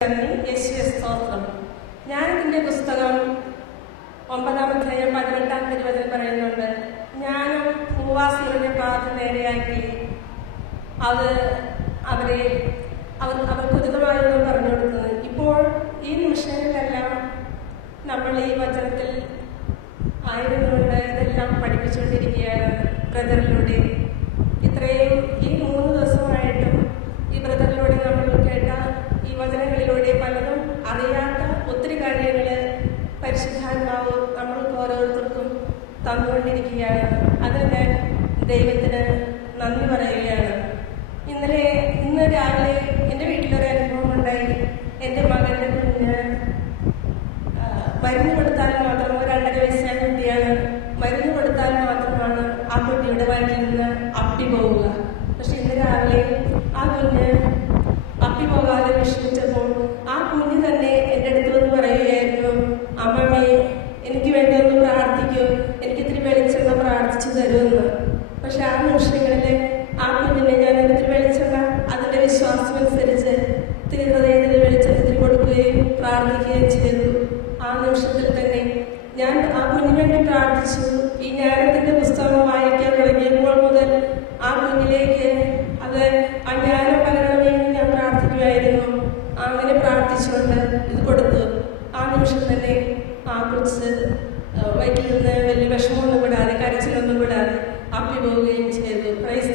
യേശുവേ സ്തോത്രം. ഞാനിതിൻ്റെ പുസ്തകം 9-ാം അധ്യായം 18-ാം തിരുവചനം പറയുന്നുണ്ട്. ജ്ഞാനം ഭൂവാസികളുടെ പാത നേരെയാക്കി അവർക്ക് ഉചിതമായൊന്നും പറഞ്ഞു കൊടുക്കുന്നത്. ഇപ്പോൾ ഈ നിമിഷങ്ങളിലെല്ലാം നമ്മൾ ഈ വചനത്തിൽ ആയിരുന്നുകൊണ്ട് ഇതെല്ലാം പഠിപ്പിച്ചുകൊണ്ടിരിക്കുകയാണ് ബ്രദറിലൂടെ. ഇത്രയും ഈ 3 ദിവസമായിട്ടും ഈ ബ്രദറിലൂടെ നമ്മൾ കേട്ട ഈ വചനങ്ങളിലൂടെ പലതും അറിയാത്ത ഒത്തിരി കാര്യങ്ങൾ പരിശുദ്ധാത്മാവ് നമ്മൾക്ക് ഓരോരുത്തർക്കും തന്നുകൊണ്ടിരിക്കുകയാണ്. അതിന് ഞാൻ ദൈവത്തിന് നന്ദി പറയുകയാണ്. ഇന്ന് രാവിലെ എൻ്റെ വീട്ടിലൊരു അനുഭവം ഉണ്ടായി. എൻ്റെ മകൻ്റെ കുഞ്ഞ് മരുന്ന് കൊടുത്താൽ മാത്രം 2.5 വയസ്സായ കുട്ടിയാണ്. മരുന്ന് കൊടുത്താൽ മാത്രമാണ് ആ കുട്ടിയുടെ വയറ്റിൽ നിന്ന് അപ്പി പോവുക. പക്ഷെ ഇന്ന് രാവിലെ ആ കുഞ്ഞ് അപ്പി പോകാതെ വിഷമിച്ചപ്പോൾ ആ കുഞ്ഞ് തന്നെ എൻ്റെ അടുത്ത് വന്ന് പറയുകയായിരുന്നു, അമ്മമ്മേ എനിക്ക് വേണ്ടി ഒന്ന് പ്രാർത്ഥിക്കൂ, എനിക്ക് ഇത്തിരി വെളിച്ചെണ്ണ പ്രാർത്ഥിച്ചു തരുമെന്ന്. പക്ഷെ ആ നിമിഷങ്ങളിൽ ആ കുഞ്ഞിനെ ഞാൻ ഇത്തിരി വെളിച്ചെണ്ണ അതിൻ്റെ വിശ്വാസമനുസരിച്ച് ഇത്തിരി ഹൃദയത്തിൽ വെളിച്ചെണ്ണത്തിൽ കൊടുക്കുകയും പ്രാർത്ഥിക്കുകയും ചെയ്തു. ആ നിമിഷത്തിൽ തന്നെ ഞാൻ ആ കുഞ്ഞിന് വേണ്ടി പ്രാർത്ഥിച്ചു. ഈ ജ്ഞാനത്തിൻ്റെ പുസ്തകം വായിക്കാൻ തുടങ്ങിയപ്പോൾ മുതൽ ആ കുഞ്ഞിലേക്ക് ആ ജ്ഞാനം പകരണമെന്ന് ഞാൻ പ്രാർത്ഥിക്കുമായിരുന്നു. അങ്ങനെ പ്രാർത്ഥിച്ചുകൊണ്ട് ഇത് കൊടുത്തു. ആ നിമിഷം തന്നെ ആ കൊച്ച് വയറ്റിൽ നിന്ന് വലിയ വിഷമമൊന്നും കൂടാതെ കരച്ചിലൊന്നും കൂടാതെ അപ്പി പോവുകയും ചെയ്തു. പ്രൈസ്